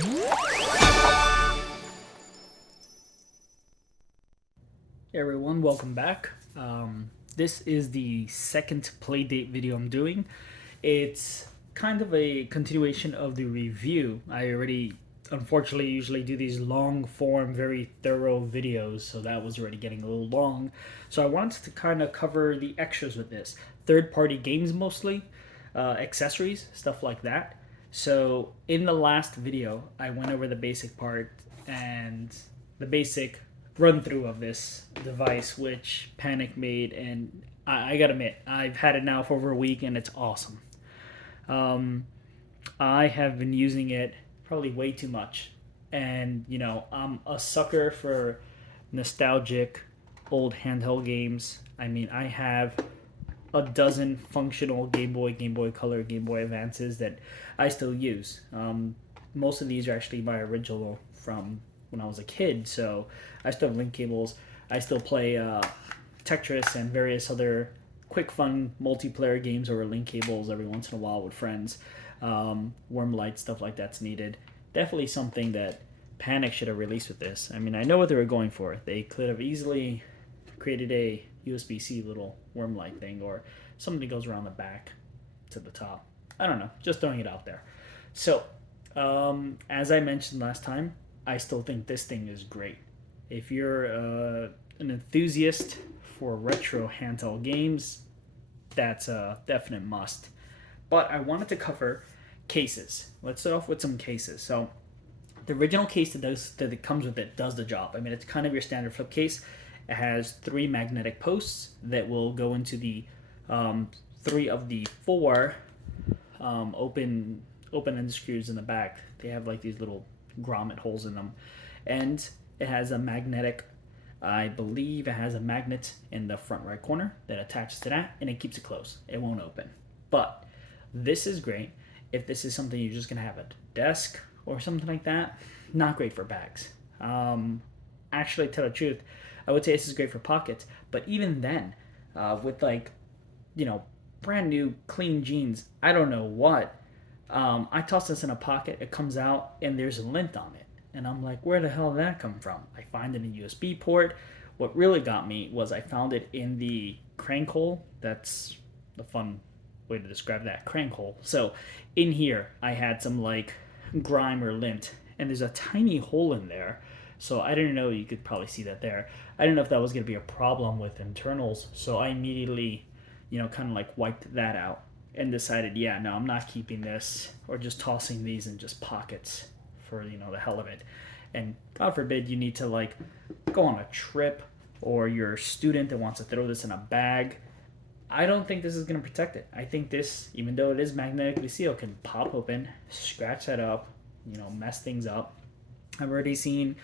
Hey everyone, welcome back. This is the second Playdate video I'm doing. It's kind of a continuation of the review. I already, unfortunately, usually do these long form, very thorough videos, so that was already getting a little long. So I wanted to kind of cover the extras with this. Third-party games mostly, accessories, stuff like that. So in the last video, I went over the basic part and the basic run through of this device, which Panic made, and I gotta admit, I've had it now for over a week, and it's awesome. I have been using it probably way too much, and I'm a sucker for nostalgic old handheld games. I mean, I have a dozen functional Game Boy Color, Game Boy Advances that I still use. Most of these are actually my original from when I was a kid, so I still have link cables. I still play Tetris and various other quick, fun multiplayer games over link cables every once in a while with friends. Worm light, stuff like that's needed. Definitely something that Panic should have released with this. I mean, I know what they were going for. They could have easily created a USB-C little worm light thing, or something that goes around the back to the top. I don't know, just throwing it out there. So, as I mentioned last time, I still think this thing is great. If you're an enthusiast for retro handheld games, that's a definite must. But I wanted to cover cases. Let's start off with some cases. So the original case that it comes with it does the job. I mean, it's kind of your standard flip case. It has 3 magnetic posts that will go into the 3 of the 4 open-ended screws in the back. They have like these little grommet holes in them, and it has a magnetic, I believe it has a magnet in the front right corner that attaches to that, and it keeps it closed. It won't open. But this is great if this is something you're just gonna have at a desk or something like that. Not great for bags. Actually, to tell the truth, I would say this is great for pockets, but even then, with brand new clean jeans, I don't know what, I toss this in a pocket, it comes out, and there's a lint on it. And I'm like, where the hell did that come from? I find it in a USB port. What really got me was I found it in the crank hole. That's the fun way to describe that, crank hole. So in here, I had some like grime or lint, and there's a tiny hole in there. So I didn't know, you could probably see that there. I didn't know if that was going to be a problem with internals. So I immediately, kind of like wiped that out and decided, yeah, no, I'm not keeping this or just tossing these in just pockets for, the hell of it. And God forbid you need to like go on a trip, or you're a student that wants to throw this in a bag. I don't think this is going to protect it. I think this, even though it is magnetically sealed, can pop open, scratch that up, mess things up. I've already seen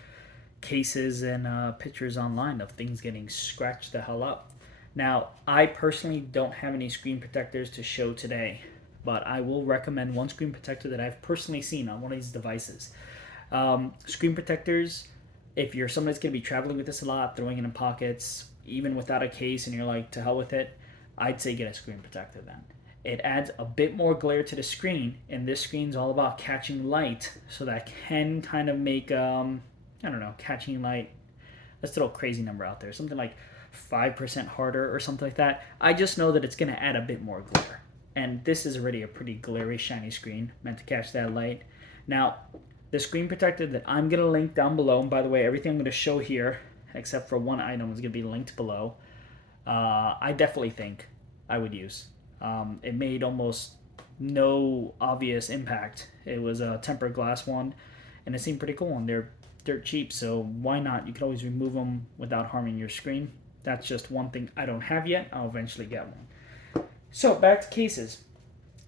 cases and pictures online of things getting scratched the hell up. Now, I personally don't have any screen protectors to show today, but I will recommend one screen protector that I've personally seen on one of these devices. Screen protectors, if you're someone that's going to be traveling with this a lot, throwing it in pockets, even without a case, and you're like, to hell with it, I'd say get a screen protector then. It adds a bit more glare to the screen, and this screen's all about catching light, so that can kind of make, catching light, let's throw a crazy number out there, something like 5% harder or something like that. I just know that it's going to add a bit more glare. And this is already a pretty glary, shiny screen meant to catch that light. Now, the screen protector that I'm going to link down below, and by the way, everything I'm going to show here, except for one item, is going to be linked below, I definitely think I would use. It made almost no obvious impact. It was a tempered glass one, and it seemed pretty cool, and they're dirt cheap, so why not? You could always remove them without harming your screen. That's just one thing I don't have yet. I'll eventually get one. So back to cases.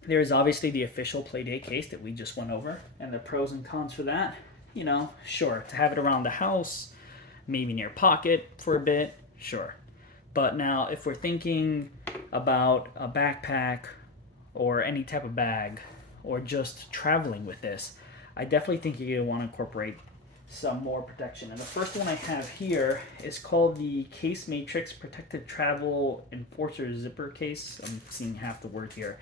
There's obviously the official Playdate case that we just went over, and the pros and cons for that. Sure, to have it around the house, maybe in your pocket for a bit, sure. But now, if we're thinking about a backpack or any type of bag, or just traveling with this, I definitely think you're going to want to incorporate some more protection. And the first one I have here is called the CASEMATIX Protected Travel Enforcer Zipper Case. I'm seeing half the word here.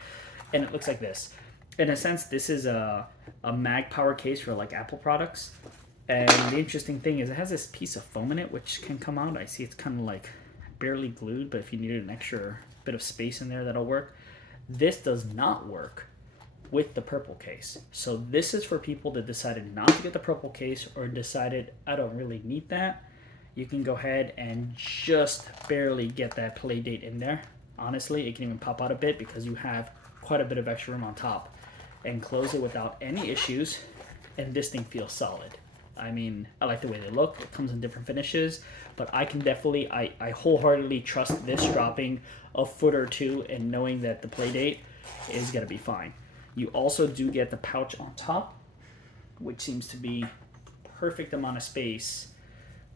And it looks like this. in a sense, this is a mag power case for like Apple products. And the interesting thing is it has this piece of foam in it which can come out. I see it's kind of like barely glued, but if you needed an extra bit of space in there, that'll work. This does not work with the purple case. So this is for people that decided not to get the purple case or decided I don't really need that. You can go ahead and just barely get that PlayDate in there. Honestly, it can even pop out a bit because you have quite a bit of extra room on top, and close it without any issues, and this thing feels solid. I mean, I like the way they look. It comes in different finishes, but I can definitely, I wholeheartedly trust this dropping a foot or two and knowing that the PlayDate is going to be fine. You also do get the pouch on top, which seems to be perfect amount of space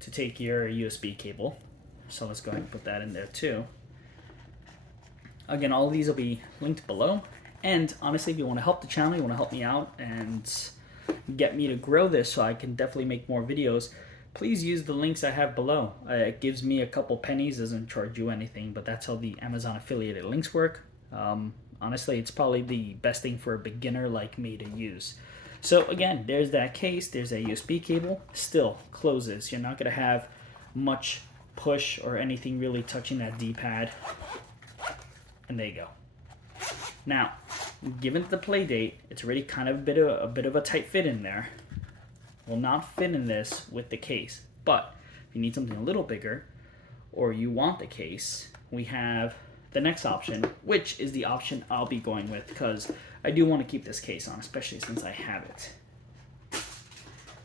to take your USB cable. So let's go ahead and put that in there too. Again, all of these will be linked below. And honestly, if you want to help the channel, you want to help me out and get me to grow this so I can definitely make more videos, please use the links I have below. It gives me a couple pennies, doesn't charge you anything, but that's how the Amazon affiliated links work. Honestly, it's probably the best thing for a beginner like me to use. So again, there's that case, there's a USB cable, still closes. You're not going to have much push or anything really touching that D-pad. And there you go. Now, given the PlayDate, it's already kind of a bit of a tight fit in there. Will not fit in this with the case. But if you need something a little bigger, or you want the case, we have the next option, which is the option I'll be going with because I do want to keep this case on, especially since I have it.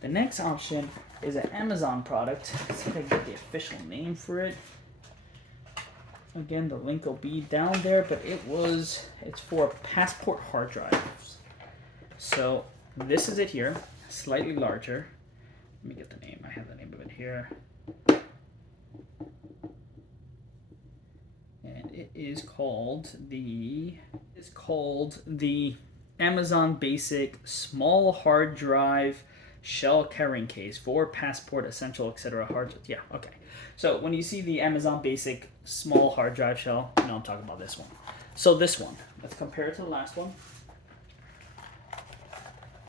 The next option is an Amazon product. Let's see if I can get the official name for it. Again, the link will be down there, but it's for passport hard drives. So this is it here, slightly larger. Let me get the name. I have the name of it here. And it is called the Amazon Basic Small Hard Drive Shell Carrying Case for Passport Essential, etc. Hard. Yeah, okay. So when you see the Amazon Basic Small Hard Drive Shell, you know I'm talking about this one. So this one, let's compare it to the last one.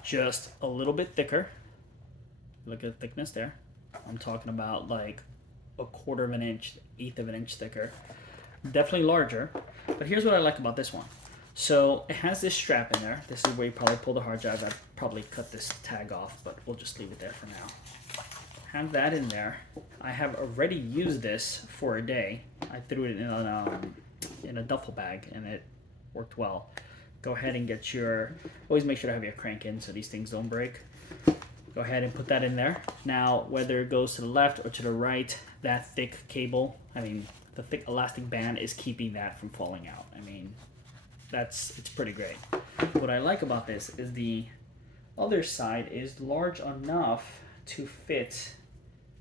Just a little bit thicker. Look at the thickness there. I'm talking about like a 1/4 of an inch, 1/8 of an inch thicker. Definitely larger. But here's what I like about this one. So it has this strap in there. This is where you probably pull the hard drive. I'd probably cut this tag off, but we'll just leave it there for now. Have that in there. I have already used this for a day. I threw it in a duffel bag and it worked well. Go ahead and get always make sure to have your crank in so these things don't break. Go ahead and put that in there. Now, whether it goes to the left or to the right, that thick cable, the thick elastic band is keeping that from falling out. It's pretty great. What I like about this is the other side is large enough to fit.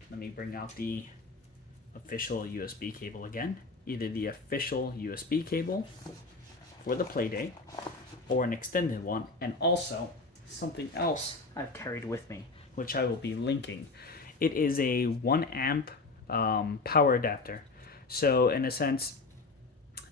Let me bring out the official USB cable again. Either the official USB cable for the PlayDate or an extended one, and also something else I've carried with me, which I will be linking. It is a 1 amp power adapter. So in a sense,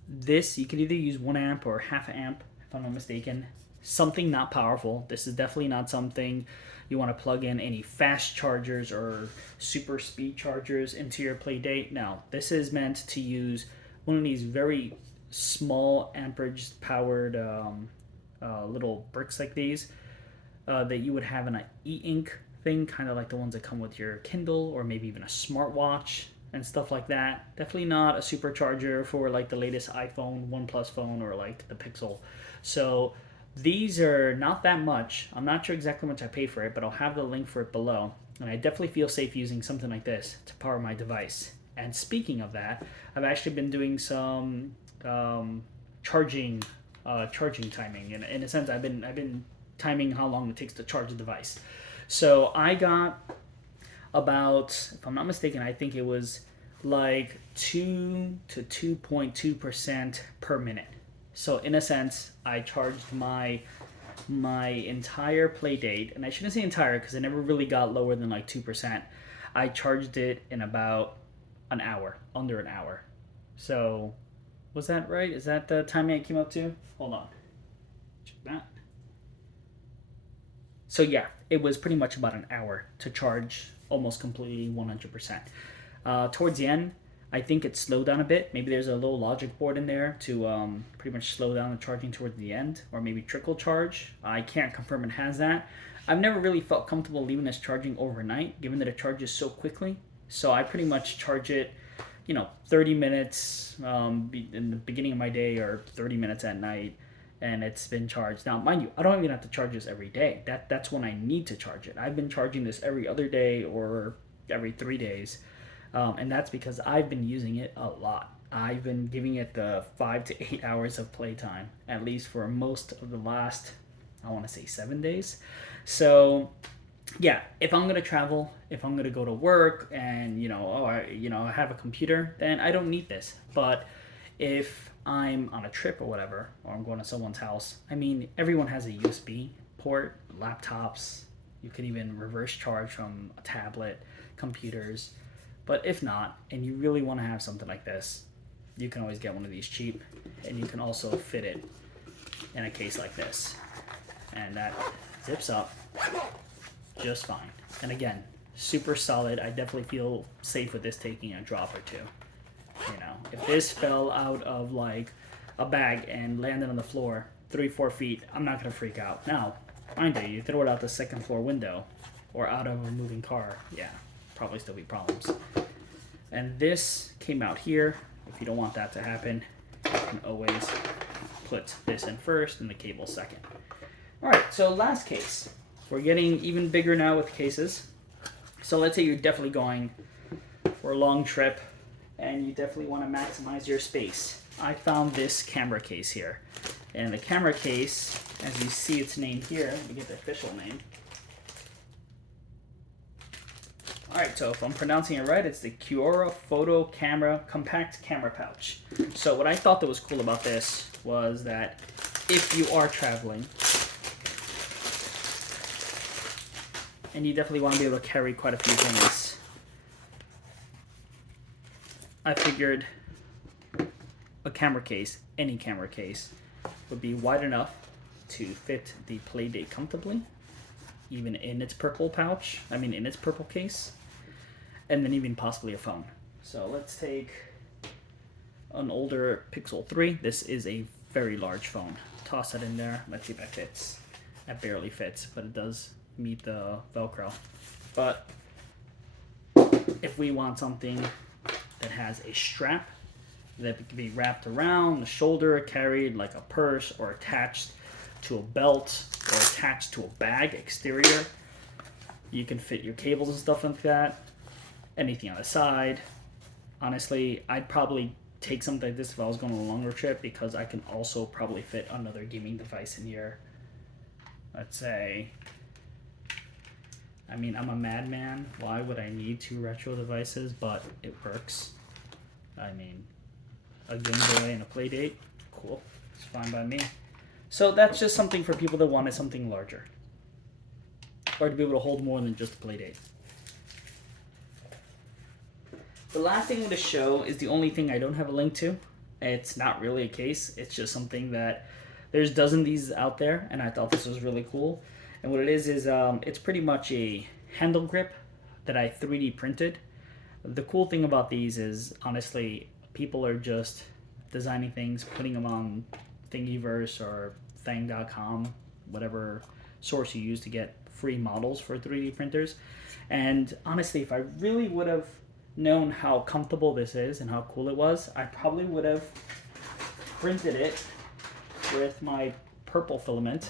this you can either use 1 amp or 1/2 amp, if I'm not mistaken. Something not powerful. This is definitely not something you want to plug in any fast chargers or super speed chargers into your PlayDate. No, this is meant to use one of these very small amperage powered little bricks like these that you would have in an e-ink thing, kind of like the ones that come with your Kindle or maybe even a smartwatch and stuff like that. Definitely not a supercharger for like the latest iPhone, OnePlus phone, or like the Pixel. So these are not that much. I'm not sure exactly how much I paid for it, but I'll have the link for it below. And I definitely feel safe using something like this to power my device. And speaking of that, I've actually been doing some charging timing. In a sense, I've been timing how long it takes to charge the device. So I got about, if I'm not mistaken, I think it was like 2 to 2.2% per minute. So in a sense, I charged my entire PlayDate, and I shouldn't say entire because it never really got lower than like 2%. I charged it in about an hour, under an hour. So was that right? Is that the timing I came up to? Hold on. Check that. So yeah, it was pretty much about an hour to charge almost completely 100%. Towards the end, I think it slowed down a bit. Maybe there's a little logic board in there to pretty much slow down the charging towards the end, or maybe trickle charge. I can't confirm it has that. I've never really felt comfortable leaving this charging overnight, given that it charges so quickly. So I pretty much charge it, 30 minutes in the beginning of my day or 30 minutes at night, and it's been charged. Now, mind you, I don't even have to charge this every day. That's when I need to charge it. I've been charging this every other day or every 3 days, and that's because I've been using it a lot. I've been giving it the 5 to 8 hours of playtime, at least for most of the last, I want to say 7 days. So yeah, if I'm gonna travel, if I'm gonna go to work, and I have a computer, then I don't need this. But if I'm on a trip or whatever, or I'm going to someone's house, I mean, everyone has a USB port, laptops. You can even reverse charge from a tablet, computers. But if not, and you really want to have something like this, you can always get one of these cheap, and you can also fit it in a case like this, and that zips up just fine. And again, super solid. I definitely feel safe with this taking a drop or two. If this fell out of like a bag and landed on the floor 3-4 feet, I'm not gonna freak out. Now, mind you throw it out the second floor window or out of a moving car, yeah, probably still be problems. And this came out here. If you don't want that to happen, you can always put this in first and the cable second. All right, so last case. We're getting even bigger now with cases. So let's say you're definitely going for a long trip and you definitely want to maximize your space. I found this camera case here. And the camera case, as you see its name here, let me get the official name. All right, so if I'm pronouncing it right, it's the Kiorafoto compact camera pouch. So what I thought that was cool about this was that if you are traveling, and you definitely want to be able to carry quite a few things, I figured a camera case, any camera case, would be wide enough to fit the PlayDate comfortably, even in its purple case, and then even possibly a phone. So let's take an older Pixel 3. This is a very large phone. Toss that in there. Let's see if that fits. That barely fits, but it does meet the Velcro. But if we want something that has a strap that can be wrapped around the shoulder, carried like a purse, or attached to a belt, or attached to a bag exterior, you can fit your cables and stuff like that. Anything on the side. Honestly, I'd probably take something like this if I was going on a longer trip, because I can also probably fit another gaming device in here. Let's say, I mean, I'm a madman. Why would I need 2 retro devices? But it works. I mean, a Game Boy and a PlayDate, cool. It's fine by me. So that's just something for people that wanted something larger, or to be able to hold more than just a PlayDate. The last thing I'm going to show is the only thing I don't have a link to. It's not really a case. It's just something that there's dozens of these out there, and I thought this was really cool. And what it is it's pretty much a handle grip that I 3D printed. The cool thing about these is, honestly, people are just designing things, putting them on Thingiverse or Thang.com, whatever source you use to get free models for 3D printers. And honestly, if I really would have known how comfortable this is and how cool it was, I probably would have printed it with my purple filament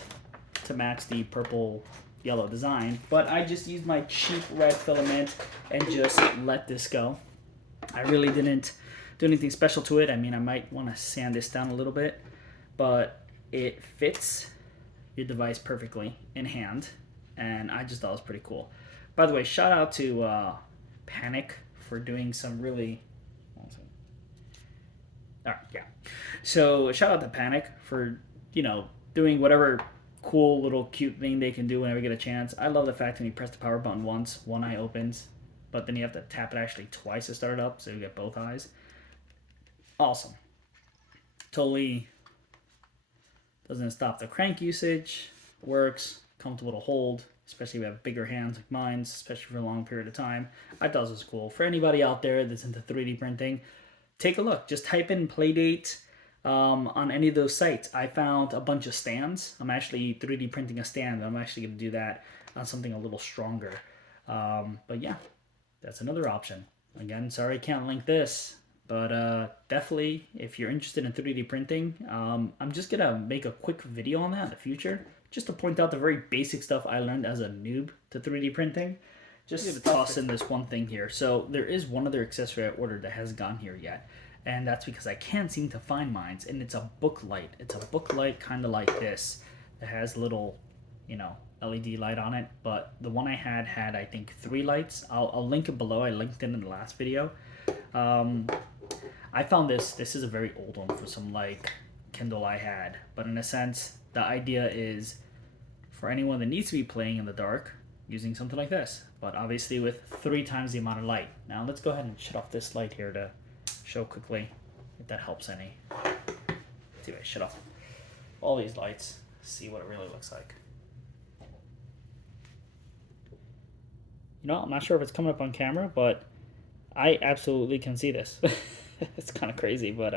to match the purple yellow design, but I just used my cheap red filament and just let this go. I really didn't do anything special to it. I mean, I might want to sand this down a little bit, but it fits your device perfectly in hand, and I just thought it was pretty cool. By the way, shout out to Panic for doing some really... Alright, yeah. So shout out to Panic for, doing whatever cool little cute thing they can do whenever you get a chance. I love the fact when you press the power button once, one eye opens, but then you have to tap it actually twice to start it up, so you get both eyes. Awesome. Totally doesn't stop the crank usage. Works. comfortable to hold, especially if you have bigger hands like mine, especially for a long period of time. I thought this was cool. For anybody out there that's into 3D printing, take a look. Just type in Playdate on any of those sites. I found a bunch of stands. I'm actually 3D printing a stand. I'm actually going to do that on something a little stronger. But yeah, that's another option. Again, sorry I can't link this, but definitely if you're interested in 3D printing, I'm just going to make a quick video on that in the future, just to point out the very basic stuff I learned as a noob to 3D printing. Just to toss in this one thing here. So there is one other accessory I ordered that hasn't gone here yet, and that's because I can't seem to find mine, and it's a book light. It's a book light kind of like this. It has a little, you know, LED light on it, but the one I had I think 3 lights. I'll link it below. I linked it in the last video. I found this is a very old one for some like Kindle I had, but in a sense the idea is for anyone that needs to be playing in the dark using something like this, but obviously with 3 times the amount of light. Now let's go ahead and shut off this light here to show quickly if that helps any. Let's see if I shut off all these lights, see what it really looks like. You know, I'm not sure if it's coming up on camera, but I absolutely can see this. It's kind of crazy, but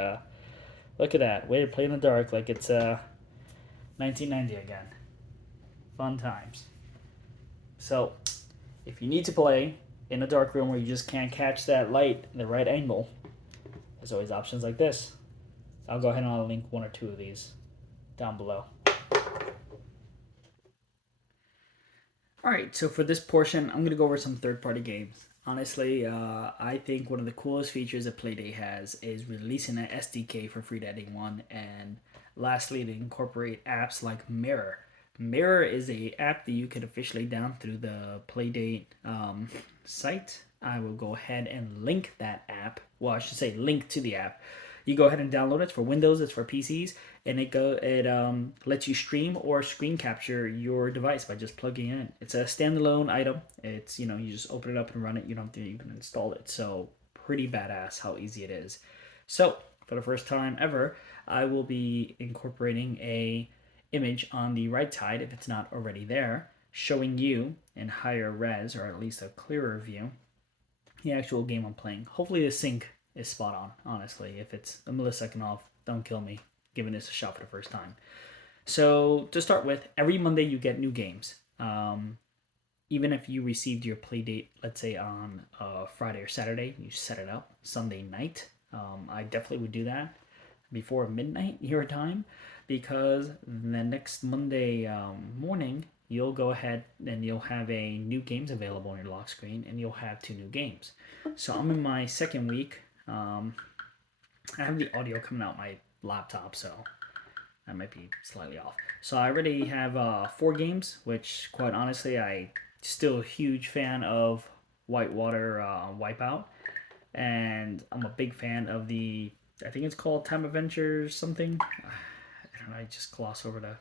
look at that. Way to play in the dark like it's 1990 again. Fun times. So, if you need to play in a dark room where you just can't catch that light in the right angle, there's always options like this. I'll go ahead and I'll link 1 or 2 of these down below. Alright, so for this portion, I'm going to go over some third-party games. Honestly, I think one of the coolest features that Playdate has is releasing an SDK for free to anyone, and lastly, to incorporate apps like Mirror. Mirror is a app that you can officially download through the Playdate site. I will go ahead and link that app. Well, I should say link to the app. You go ahead and download it. It's for Windows, it's for PCs, and it lets you stream or screen capture your device by just plugging it in. It's a standalone item. It's, you know, you just open it up and run it. You don't have to even install it. So pretty badass how easy it is. So for the first time ever, I will be incorporating a image on the right side, if it's not already there, showing you in higher res, or at least a clearer view, the actual game I'm playing. Hopefully the sync is spot on, honestly. If it's a millisecond off, don't kill me giving this a shot for the first time. So to start with, every Monday you get new games. Even if you received your Playdate, let's say on Friday or Saturday, you set it up Sunday night. I definitely would do that before midnight your time, because the next Monday morning, you'll go ahead and you'll have a new games available on your lock screen, and you'll have 2 new games. So I'm in my second week. I have the audio coming out my laptop, so that might be slightly off. So I already have 4 games, which quite honestly, I still a huge fan of Whitewater Wipeout, and I'm a big fan of the, I think it's called Time Adventures something. I don't know, I just gloss over the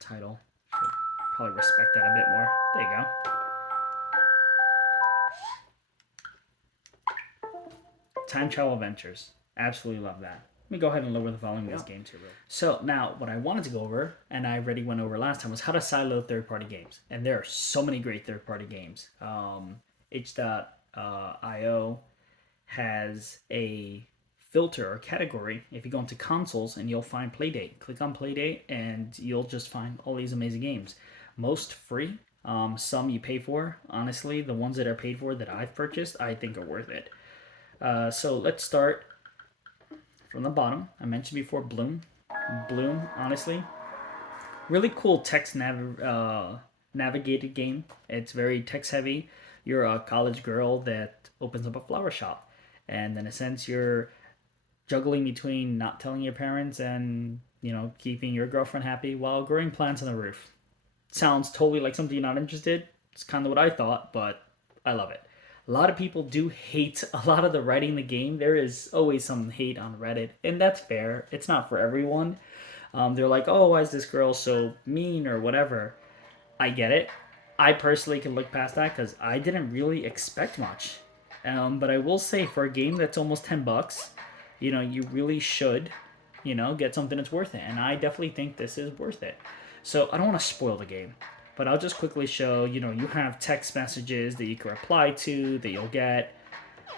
title. Should probably respect that a bit more. There you go. Time Travel Adventures. Absolutely love that. Let me go ahead and lower the volume of this game too. So now what I wanted to go over, and I already went over last time, was how to silo third-party games. And there are so many great third-party games. H.io has a filter or category. If you go into consoles, and you'll find Playdate. Click on Playdate and you'll just find all these amazing games. Most free, some you pay for. Honestly, the ones that are paid for that I've purchased, I think are worth it. So let's start from the bottom. I mentioned before Bloom. Bloom, honestly, really cool text navigated game. It's very text heavy. You're a college girl that opens up a flower shop, and in a sense you're juggling between not telling your parents and, you know, keeping your girlfriend happy while growing plants on the roof. Sounds totally like something you're not interested. It's kind of what I thought, but I love it. A lot of people do hate a lot of the writing in the game. There is always some hate on Reddit, and that's fair. It's not for everyone. They're like, oh, why is this girl so mean or whatever? I get it. I personally can look past that because I didn't really expect much. But I will say, for a game that's almost $10, you know, you really should, you know, get something that's worth it. And I definitely think this is worth it. So I don't want to spoil the game. But I'll just quickly show, you have text messages that you can reply to, that you'll get.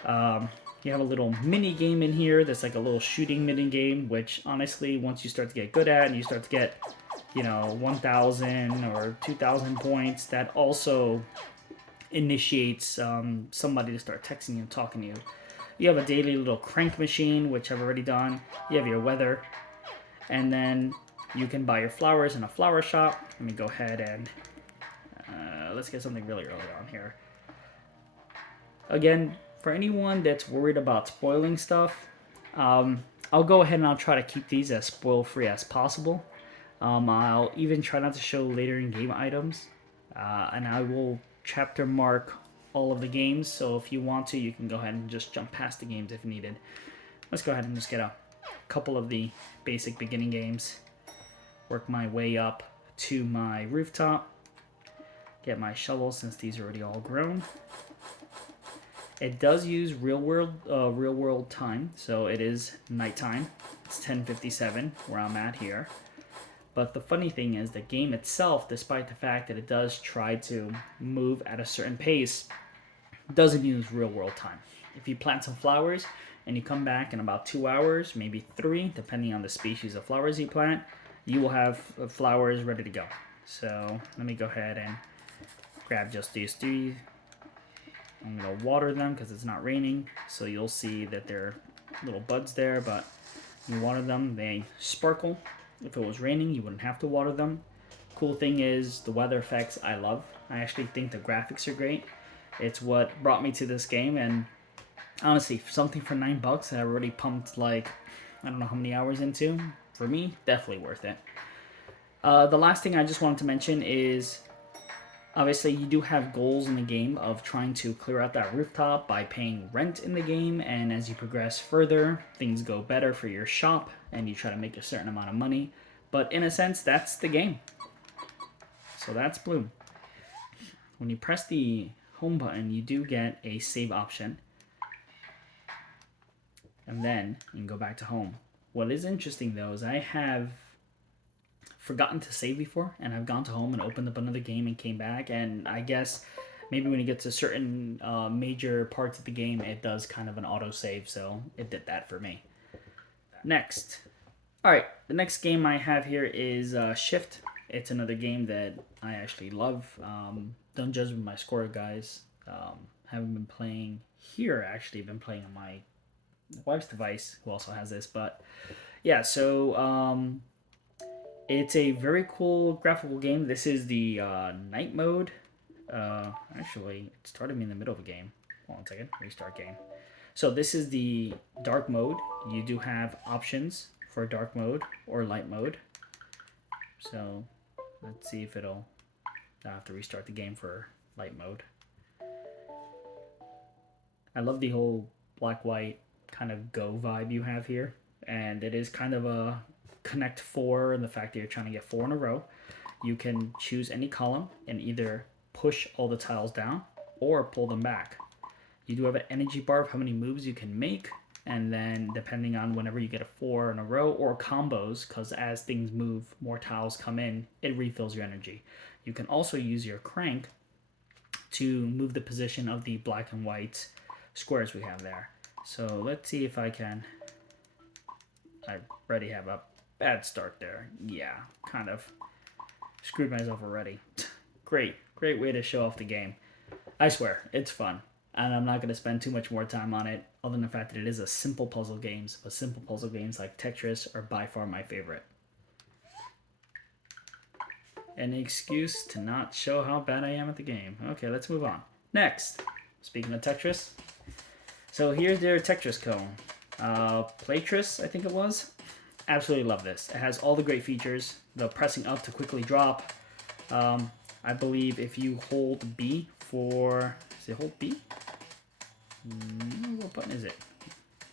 You have a little mini game in here that's like a little shooting mini game, which honestly, once you start to get good at and you start to get, 1,000 or 2,000 points, that also initiates somebody to start texting you and talking to you. You have a daily little crank machine, which I've already done. You have your weather. And then you can buy your flowers in a flower shop. Let me go ahead and let's get something really early on here. Again, for anyone that's worried about spoiling stuff, I'll go ahead and I'll try to keep these as spoil-free as possible. I'll even try not to show later in game items. And I will chapter mark all of the games, so if you want to, you can go ahead and just jump past the games if needed. Let's go ahead and just get a couple of the basic beginning games. Work my way up to my rooftop. Get my shovel since these are already all grown. It does use real world time, so it is nighttime. It's 10:57 where I'm at here. But the funny thing is the game itself, despite the fact that it does try to move at a certain pace, doesn't use real world time. If you plant some flowers and you come back in about 2 hours, maybe 3, depending on the species of flowers you plant, you will have flowers ready to go. So let me go ahead and grab just these 3. I'm going to water them because it's not raining, so you'll see that there are little buds there, but you water them, they sparkle. If it was raining, you wouldn't have to water them. Cool thing is the weather effects I love. I actually think the graphics are great. It's what brought me to this game, and honestly, something for $9 that I already pumped like, I don't know how many hours into. For me, definitely worth it. The last thing I just wanted to mention is, obviously, you do have goals in the game of trying to clear out that rooftop by paying rent in the game, and as you progress further, things go better for your shop, and you try to make a certain amount of money. But in a sense, that's the game. So that's Bloom. When you press the home button, you do get a save option. And then you can go back to home. What is interesting, though, is I have forgotten to save before, and I've gone to home and opened up another game and came back, and I guess maybe when you get to certain major parts of the game, it does kind of an auto-save, so it did that for me. Next. Alright, the next game I have here is Shift. It's another game that I actually love. Don't judge me my score, guys. Haven't been playing here, actually. Been playing on my wife's device, who also has this, but yeah, so it's a very cool graphical game. This is the night mode. Actually, it started me in the middle of a game. Hold on a second. Restart game. So this is the dark mode. You do have options for dark mode or light mode. So let's see if it'll... I have to restart the game for light mode. I love the whole black-white kind of go vibe you have here. And it is kind of a connect 4 and the fact that you're trying to get 4 in a row. You can choose any column and either push all the tiles down or pull them back. You do have an energy bar of how many moves you can make, and then depending on whenever you get a 4 in a row or combos, because as things move, more tiles come in, it refills your energy. You can also use your crank to move the position of the black and white squares we have there. So let's see if I can... I already have a bad start there. Yeah, kind of screwed myself already. Great way to show off the game. I swear, it's fun. And I'm not going to spend too much more time on it, other than the fact that it is a simple puzzle game. But simple puzzle games like Tetris are by far my favorite. Any excuse to not show how bad I am at the game. Okay, let's move on. Next, speaking of Tetris. So here's their Tetris cone. Playtris, I think it was. Absolutely love this. It has all the great features. The pressing up to quickly drop. I believe if you hold B for... Is it hold B? What button is it?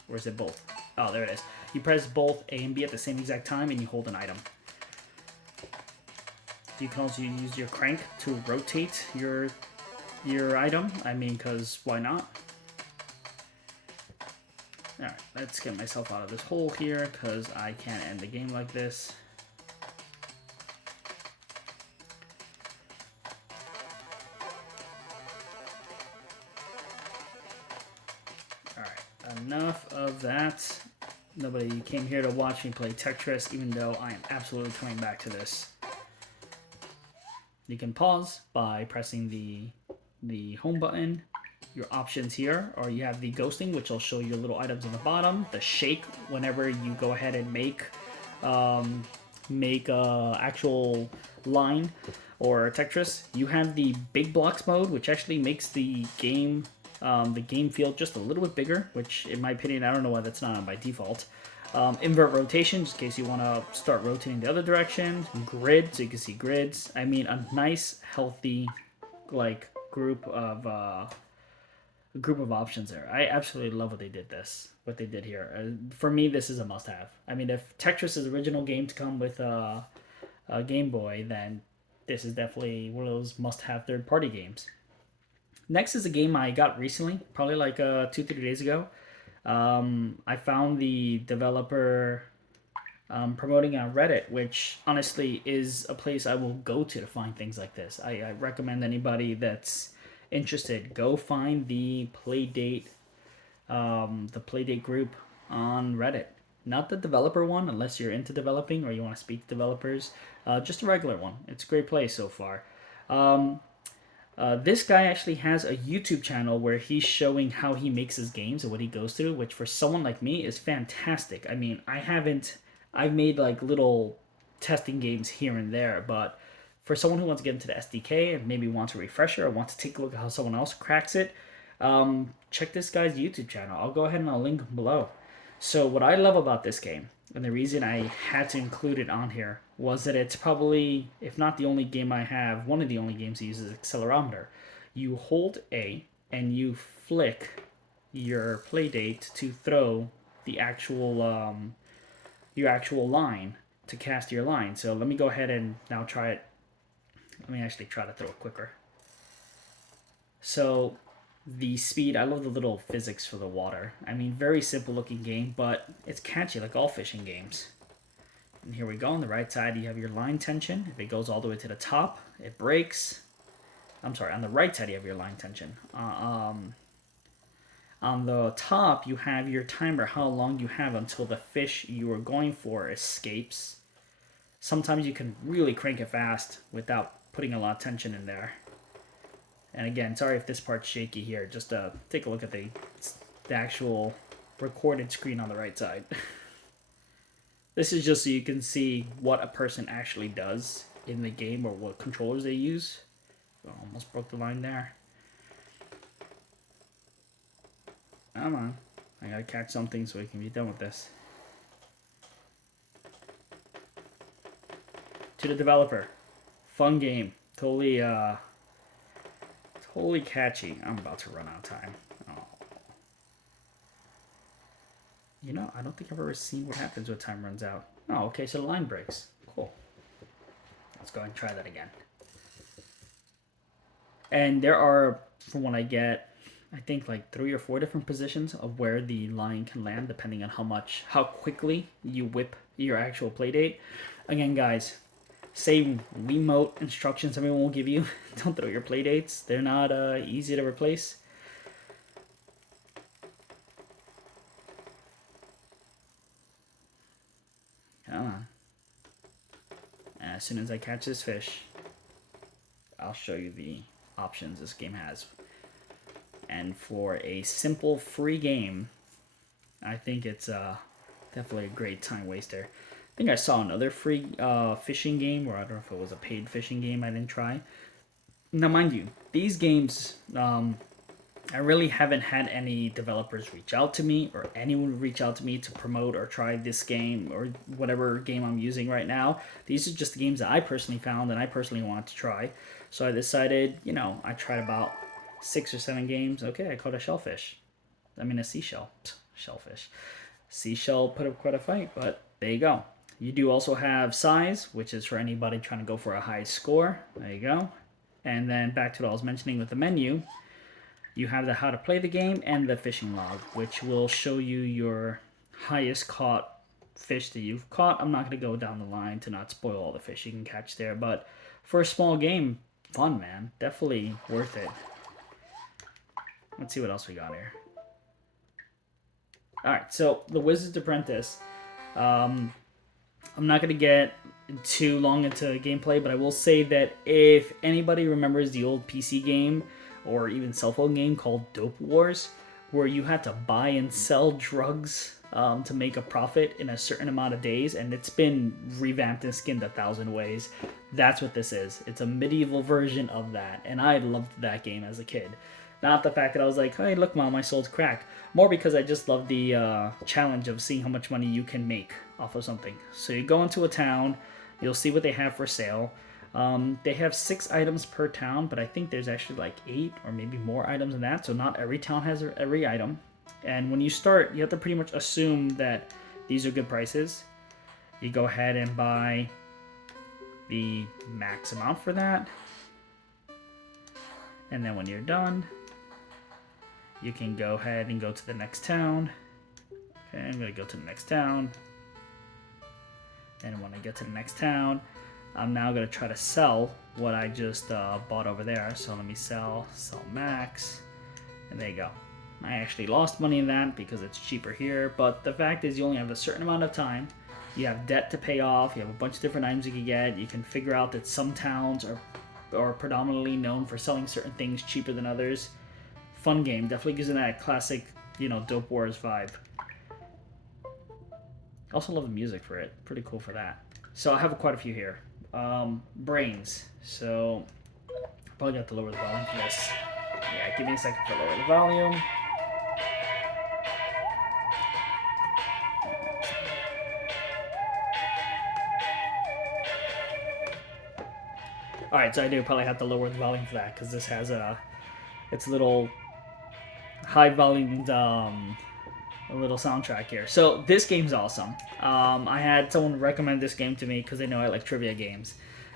Or is it both? Oh, there it is. You press both A and B at the same exact time and you hold an item. You can also use your crank to rotate your item. I mean, because why not? Alright, let's get myself out of this hole here, because I can't end the game like this. enough of that. Nobody came here to watch me play Tetris, even though I am absolutely coming back to this. You can pause by pressing the home button. Your options here are you have the ghosting, which will show you little items on the bottom. The shake, whenever you go ahead and make a actual line or Tetris. You have the big blocks mode, which actually makes the game feel just a little bit bigger, which in my opinion, I don't know why that's not on by default. Invert rotation, just in case you want to start rotating the other direction. Grid, so you can see grids. I mean, a nice, healthy, like group of options there. I absolutely love what they did here. For me, this is a must-have. I mean, if Tetris' original game to come with a Game Boy, then this is definitely one of those must-have third-party games. Next is a game I got recently, probably like 2-3 days ago. I found the developer promoting on Reddit, which honestly is a place I will go to find things like this. I recommend anybody that's interested, go find the Playdate group on Reddit. Not the developer one, unless you're into developing or you want to speak to developers. Just a regular one. It's a great place so far. This guy actually has a YouTube channel where he's showing how he makes his games and what he goes through, which for someone like me is fantastic. I mean, I've made like little testing games here and there, but for someone who wants to get into the SDK and maybe wants a refresher or wants to take a look at how someone else cracks it, check this guy's YouTube channel. I'll go ahead and I'll link him below. So what I love about this game, and the reason I had to include it on here, was that it's probably, if not the only game I have, one of the only games that uses accelerometer. You hold A and you flick your Playdate to throw the actual your actual line, to cast your line. So let me go ahead and now try it. Let me actually try to throw it quicker. So the speed, I love the little physics for the water. I mean, very simple looking game, but it's catchy like all fishing games. And here we go. On the right side, you have your line tension. If it goes all the way to the top, it breaks. I'm sorry, on the right side, you have your line tension. On the top, you have your timer, how long you have until the fish you are going for escapes. Sometimes you can really crank it fast without putting a lot of tension in there. And again, sorry if this part's shaky here. Just take a look at the actual recorded screen on the right side. This is just so you can see what a person actually does in the game or what controllers they use. Almost broke the line there. Come on. I gotta catch something so we can be done with this. To the developer. Fun game. Totally catchy. I'm about to run out of time. Oh. You know, I don't think I've ever seen what happens when time runs out. Oh, okay, so the line breaks. Cool. Let's go and try that again. And there are, from what I get, I think like 3 or 4 different positions of where the line can land depending on how quickly you whip your actual Playdate. Again, guys, same Wiimote instructions everyone will give you. Don't throw your Playdates. They're not easy to replace. Come on. As soon as I catch this fish, I'll show you the options this game has. And for a simple free game, I think it's definitely a great time waster. I think I saw another free fishing game, or I don't know if it was a paid fishing game I didn't try. Now, mind you, these games, I really haven't had any developers reach out to me or anyone reach out to me to promote or try this game or whatever game I'm using right now. These are just the games that I personally found and I personally wanted to try. So I decided, you know, I tried about 6 or 7 games. Okay, I caught a shellfish. I mean, a seashell. Shellfish. Seashell put up quite a fight, but there you go. You do also have size, which is for anybody trying to go for a high score. There you go. And then back to what I was mentioning with the menu, you have the how to play the game and the fishing log, which will show you your highest caught fish that you've caught. I'm not going to go down the line to not spoil all the fish you can catch there, but for a small game, fun, man. Definitely worth it. Let's see what else we got here. All right, so the Wizard's Apprentice. I'm not gonna get too long into gameplay, but I will say that if anybody remembers the old PC game or even cell phone game called Dope Wars, where you had to buy and sell drugs to make a profit in a certain amount of days, and it's been revamped and skinned 1,000 ways. That's what this is. It's a medieval version of that, and I loved that game as a kid. Not the fact that I was like, hey, look, Mom, I sold crack. More because I just love the challenge of seeing how much money you can make off of something. So you go into a town, you'll see what they have for sale. They have 6 items per town, but I think there's actually like 8 or maybe more items than that. So not every town has every item. And when you start, you have to pretty much assume that these are good prices. You go ahead and buy the max amount for that. And then when you're done, you can go ahead and go to the next town. Okay, I'm going to go to the next town. And when I get to the next town, I'm now going to try to sell what I just bought over there. So let me sell max. And there you go. I actually lost money in that because it's cheaper here. But the fact is you only have a certain amount of time. You have debt to pay off. You have a bunch of different items you can get. You can figure out that some towns are predominantly known for selling certain things cheaper than others. Fun game. Definitely gives it that classic, Dope Wars vibe. Also love the music for it. Pretty cool for that. So I have quite a few here. Brains. So probably got to lower the volume for this. Yeah, give me a second to lower the volume. Alright, so I do probably have to lower the volume for that because this has it's a little high volume a little soundtrack here. So this game's awesome. I had someone recommend this game to me because they know I like trivia games,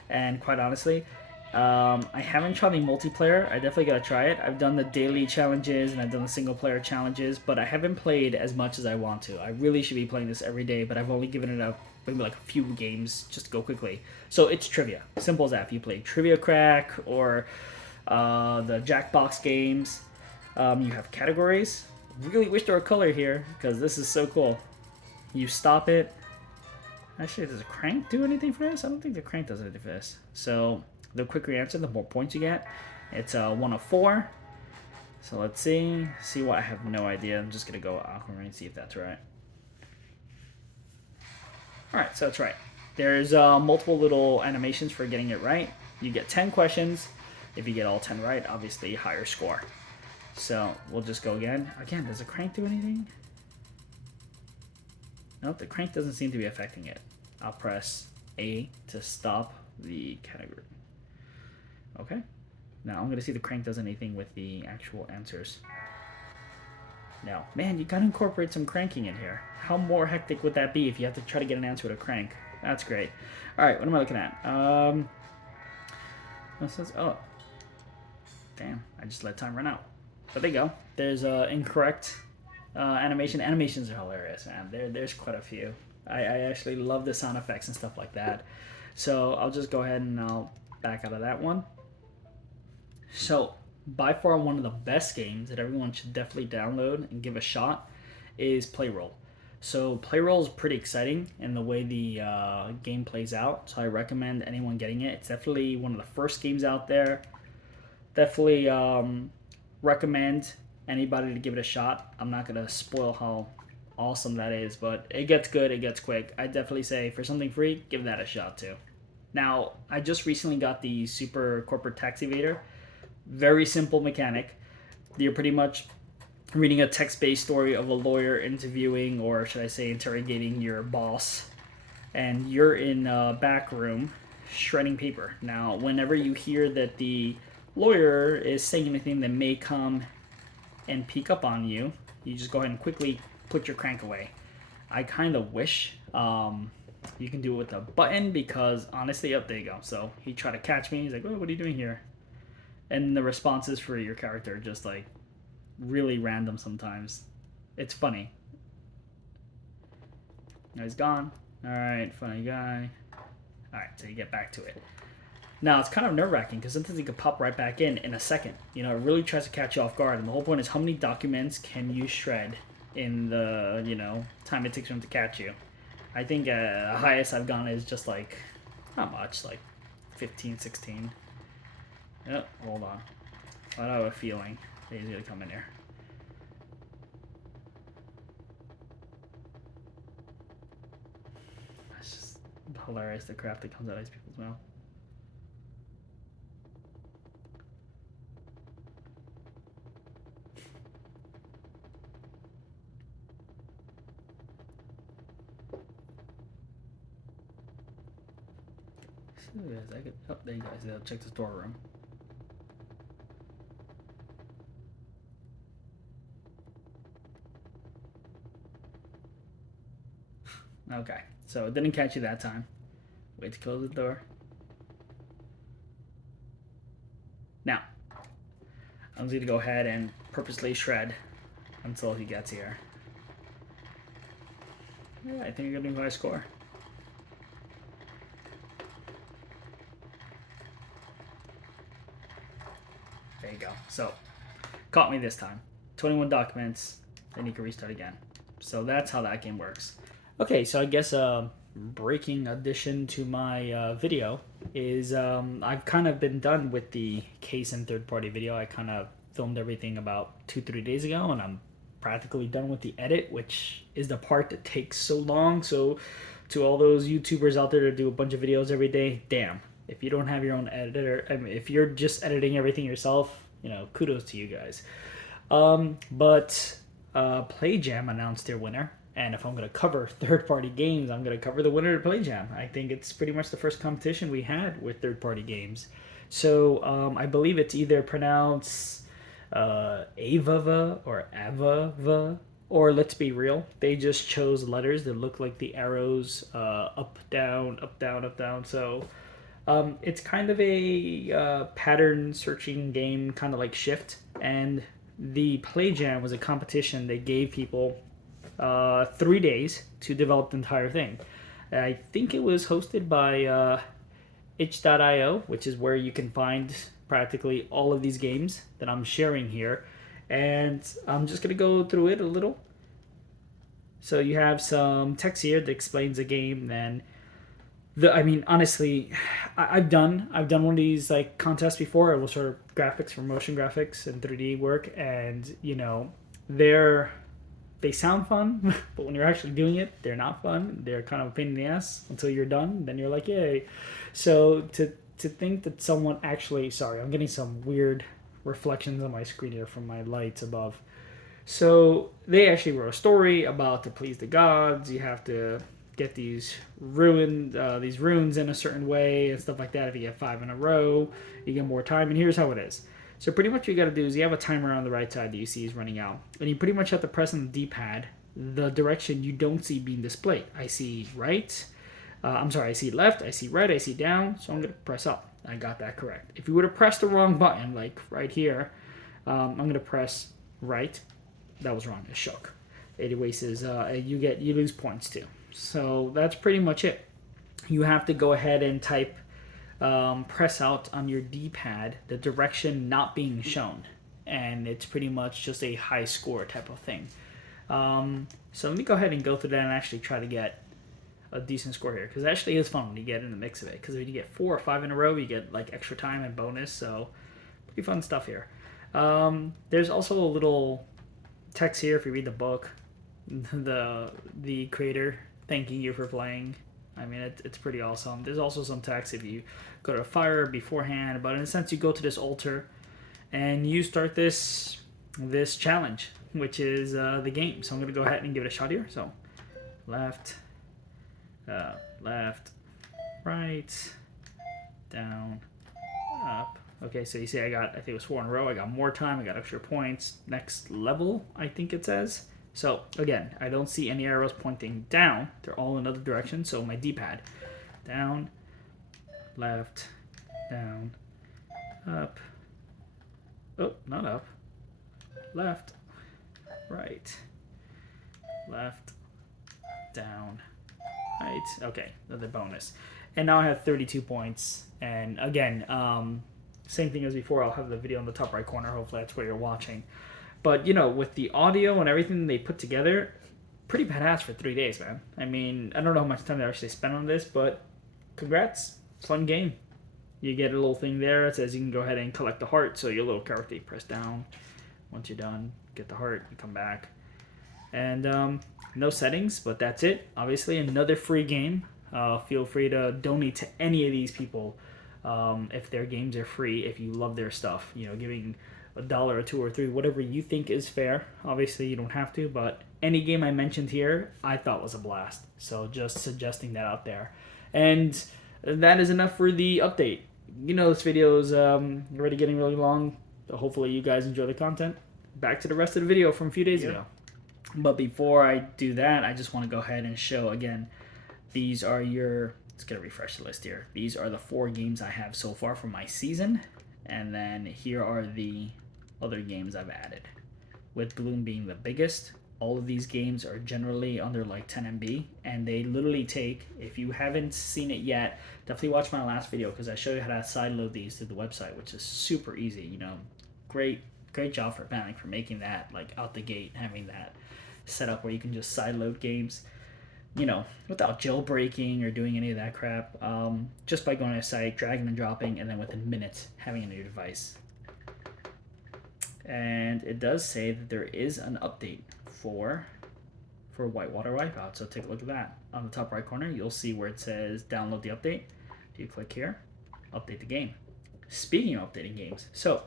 and quite honestly, I haven't tried the multiplayer. I definitely gotta try it. I've done the daily challenges and I've done the single player challenges, but I haven't played as much as I want to. I really should be playing this every day, but I've only given it maybe like a few games just to go quickly. So it's trivia, simple as that. If you play Trivia Crack or the Jackbox games, you have categories. Really wish there were color here because this is so cool. You stop it. Actually, does a crank do anything for this? I don't think the crank does anything for this. So the quicker you answer, the more points you get. It's 1 of 4. So let's see what I have no idea. I'm just gonna go Aquamarine, see if that's right. All right, so that's right. There's multiple little animations for getting it right. You get 10 questions. If you get all 10 right, obviously higher score. So we'll just go again. Again, does the crank do anything? Nope, the crank doesn't seem to be affecting it. I'll press A to stop the category. Okay. Now I'm going to see if the crank does anything with the actual answers. Now, man, you got to incorporate some cranking in here. How more hectic would that be if you have to try to get an answer with a crank? That's great. All right, what am I looking at? Oh, damn, I just let time run out. But there you go. There's incorrect animation. Animations are hilarious, man. There's quite a few. I actually love the sound effects and stuff like that. So I'll just go ahead and I'll back out of that one. So by far one of the best games that everyone should definitely download and give a shot is Playroll. So Playroll is pretty exciting in the way the game plays out. So I recommend anyone getting it. It's definitely one of the first games out there. Definitely recommend anybody to give it a shot. I'm not going to spoil how awesome that is, but it gets good, it gets quick. I definitely say for something free, give that a shot too. Now, I just recently got the Super Corporate Tax Evader. Very simple mechanic. You're pretty much reading a text-based story of a lawyer interviewing, or should I say interrogating your boss, and you're in a back room shredding paper. Now, whenever you hear that the lawyer is saying anything that may come and peek up on you, you just go ahead and quickly put your crank away. I kind of wish you can do it with a button because honestly, there you go. So he tried to catch me. He's like, "Oh, what are you doing here?" And the responses for your character are just like really random sometimes. It's funny. Now he's gone. All right, funny guy. All right, so you get back to it. Now, it's kind of nerve-wracking because sometimes you can pop right back in a second. You know, it really tries to catch you off guard. And the whole point is how many documents can you shred in the, you know, time it takes for him to catch you. I think the highest I've gone is just like, not much, like 15, 16. Oh, hold on. I have a feeling that he's gonna come in here. It's just hilarious, the crap that comes out of these people's mouth. Oh, there you guys. They'll check the storeroom. Okay, so it didn't catch you that time. Wait to close the door. Now, I'm going to go ahead and purposely shred until he gets here. Yeah, I think you're going to do a high score. There you go. So, caught me this time. 21 documents, then you can restart again. So that's how that game works. Okay, so I guess breaking addition to my video is I've kind of been done with the case and third-party video. I kind of filmed everything about 2-3 days ago, and I'm practically done with the edit, which is the part that takes so long. So to all those YouTubers out there that do a bunch of videos every day, damn. If you don't have your own editor, I mean, if you're just editing everything yourself, you know, kudos to you guys. But PlayJam announced their winner. And if I'm going to cover third-party games, I'm going to cover the winner of PlayJam. I think it's pretty much the first competition we had with third-party games. So I believe it's either pronounced AVAVA or AVAVA, or let's be real, they just chose letters that look like the arrows, up, down, up, down, up, down. So it's kind of a pattern searching game, kind of like Shift. And the PlayJam was a competition that gave people 3 days to develop the entire thing. I think it was hosted by itch.io, which is where you can find practically all of these games that I'm sharing here. And I'm just going to go through it a little. So you have some text here that explains the game. Then, I mean, honestly, I've done one of these like contests before. It was sort of graphics for motion graphics and 3D work, and you know, they sound fun, but when you're actually doing it, they're not fun. They're kind of a pain in the ass until you're done. Then you're like, yay. So to think that someone actually, sorry, I'm getting some weird reflections on my screen here from my lights above. So they actually wrote a story about to please the gods. You have to get these runes in a certain way and stuff like that. If you get 5 in a row, you get more time. And here's how it is. So pretty much what you got to do is you have a timer on the right side that you see is running out. And you pretty much have to press on the D-pad the direction you don't see being displayed. I see right. I see left, I see right, I see down. So I'm going to press up. I got that correct. If you would have pressed the wrong button, like right here, I'm going to press right. That was wrong. It shook. It erases. You lose points too. So that's pretty much it. You have to go ahead and type, press out on your D-pad the direction not being shown, and it's pretty much just a high score type of thing. So let me go ahead and go through that and actually try to get a decent score here, because it actually is fun when you get in the mix of it, because if you get 4 or 5 in a row, you get like extra time and bonus, so pretty fun stuff here. There's also a little text here if you read the book, the creator thanking you for playing. I mean, it's pretty awesome. There's also some text if you go to a fire beforehand, but in a sense, you go to this altar and you start this challenge, which is the game. So I'm going to go ahead and give it a shot here. So left, right, down, up. Okay, so you see I think it was 4 in a row. I got more time. I got extra points. Next level, I think it says. So again, I don't see any arrows pointing down. They're all in another direction. So my D-pad, down, left, down, up. Oh, not up. Left, right, left, down, right. Okay, another bonus. And now I have 32 points. And again, same thing as before. I'll have the video in the top right corner. Hopefully that's where you're watching. But, you know, with the audio and everything they put together, pretty badass for 3 days, man. I mean, I don't know how much time they actually spent on this, but congrats. Fun game. You get a little thing there. It says you can go ahead and collect the heart. So your little character, you press down. Once you're done, get the heart, you come back. And no settings, but that's it. Obviously, another free game. Feel free to donate to any of these people if their games are free, if you love their stuff. You know, giving $1 or $2 or $3, whatever you think is fair. Obviously, you don't have to, but any game I mentioned here, I thought was a blast. So just suggesting that out there. And that is enough for the update. You know, this video is already getting really long. So hopefully you guys enjoy the content. Back to the rest of the video from a few days ago. But before I do that, I just want to go ahead and show again. These are your, let's get a refresh list here. These are the 4 games I have so far for my season. And then here are the other games I've added. With Bloom being the biggest, all of these games are generally under like 10 MB. And they literally take, if you haven't seen it yet, definitely watch my last video because I show you how to sideload these to the website, which is super easy. You know, great job for Panic for making that like out the gate, having that setup where you can just sideload games, you know, without jailbreaking or doing any of that crap, just by going to a site, dragging and dropping, and then within minutes having it on your device. And it does say that there is an update for Whitewater Wipeout, so take a look at that. On the top right corner, you'll see where it says download the update. If you click here, update the game. Speaking of updating games, so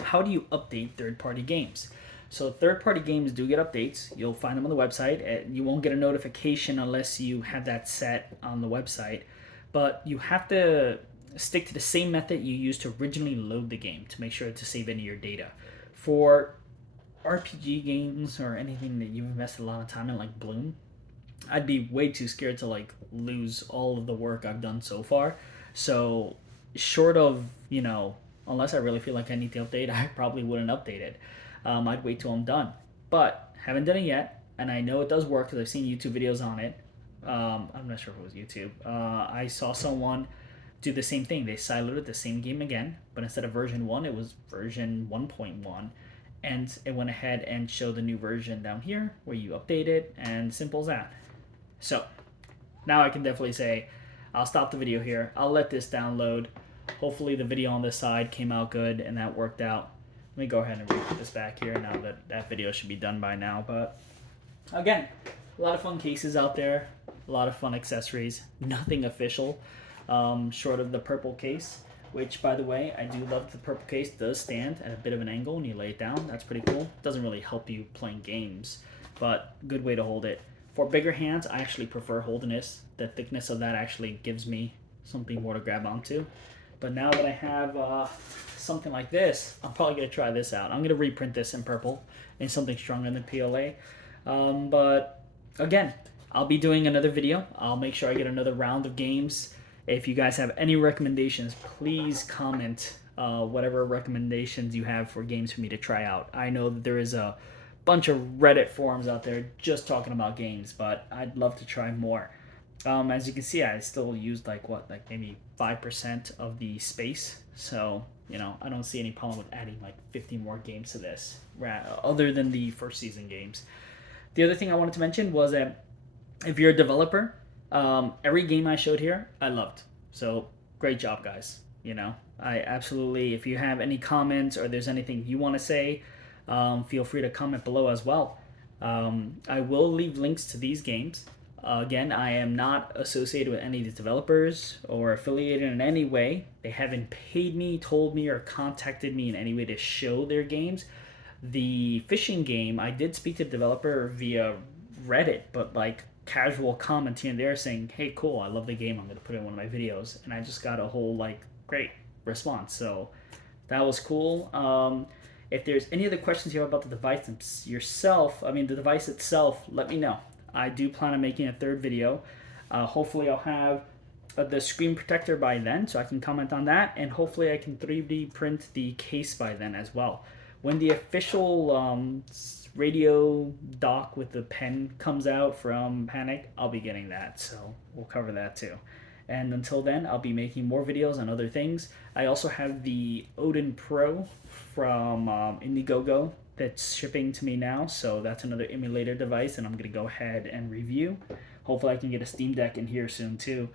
how do you update third-party games? So third-party games do get updates. You'll find them on the website. You won't get a notification unless you have that set on the website. But you have to stick to the same method you used to originally load the game to make sure to save any of your data. For RPG games or anything that you've invested a lot of time in, like Bloom, I'd be way too scared to like lose all of the work I've done so far. So short of, you know, unless I really feel like I need to update, I probably wouldn't update it. I'd wait till I'm done. But haven't done it yet, and I know it does work because I've seen YouTube videos on it. I'm not sure if it was YouTube. I saw someone do the same thing. They sideloaded the same game again, but instead of version 1, it was version 1.1. And it went ahead and showed the new version down here where you update it, and simple as that. So now I can definitely say I'll stop the video here. I'll let this download. Hopefully the video on this side came out good and that worked out. Let me go ahead and put this back here now that that video should be done by now. But again, a lot of fun cases out there, a lot of fun accessories, nothing official short of the purple case, which by the way, I do love the purple case. Does stand at a bit of an angle when you lay it down. That's pretty cool. Doesn't really help you playing games, but good way to hold it. For bigger hands, I actually prefer holding this. The thickness of that actually gives me something more to grab onto. But now that I have something like this, I'm probably going to try this out. I'm going to reprint this in purple in something stronger than PLA. But again, I'll be doing another video. I'll make sure I get another round of games. If you guys have any recommendations, please comment whatever recommendations you have for games for me to try out. I know that there is a bunch of Reddit forums out there just talking about games, but I'd love to try more. As you can see, I still used like maybe 5% of the space. So, you know, I don't see any problem with adding like 50 more games to this, other than the first season games. The other thing I wanted to mention was that if you're a developer, every game I showed here, I loved. So great job, guys. You know, I absolutely, if you have any comments or there's anything you want to say, feel free to comment below as well. I will leave links to these games. Again, I am not associated with any of these developers or affiliated in any way. They haven't paid me, told me, or contacted me in any way to show their games. The fishing game, I did speak to the developer via Reddit, but like casual comment here and there saying, hey, cool, I love the game, I'm going to put it in one of my videos. And I just got a whole like great response. So that was cool. If there's any other questions you have about the device the device itself, let me know. I do plan on making a third video. Hopefully I'll have the screen protector by then so I can comment on that, and hopefully I can 3D print the case by then as well. When the official radio dock with the pen comes out from Panic, I'll be getting that, so we'll cover that too. And until then, I'll be making more videos on other things. I also have the Odin Pro from Indiegogo that's shipping to me now, so that's another emulator device, and I'm going to go ahead and review. Hopefully I can get a Steam Deck in here soon too.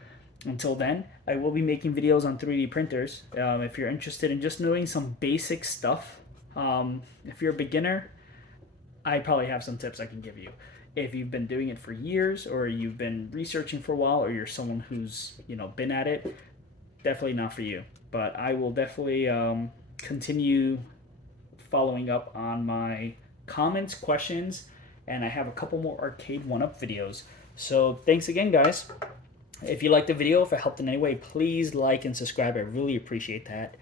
Until then, I will be making videos on 3D printers. If you're interested in just knowing some basic stuff, if you're a beginner, I probably have some tips I can give you. If you've been doing it for years, or you've been researching for a while, or you're someone who's been at it, definitely not for you. But I will definitely continue following up on my comments, questions, and I have a couple more arcade one-up videos. So thanks again, guys. If you liked the video, if it helped in any way, please like and subscribe. I really appreciate that.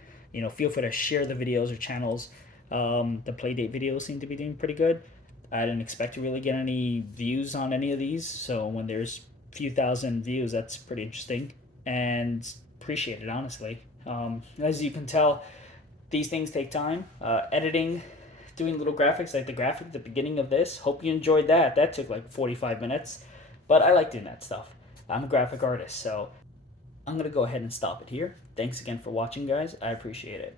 Feel free to share the videos or channels. The Playdate videos seem to be doing pretty good. I didn't expect to really get any views on any of these, so when there's a few thousand views, that's pretty interesting, and appreciate it, honestly. As you can tell, these things take time. Editing, doing little graphics, like the graphic at the beginning of this, hope you enjoyed that. That took like 45 minutes, but I like doing that stuff. I'm a graphic artist, so I'm going to go ahead and stop it here. Thanks again for watching, guys. I appreciate it.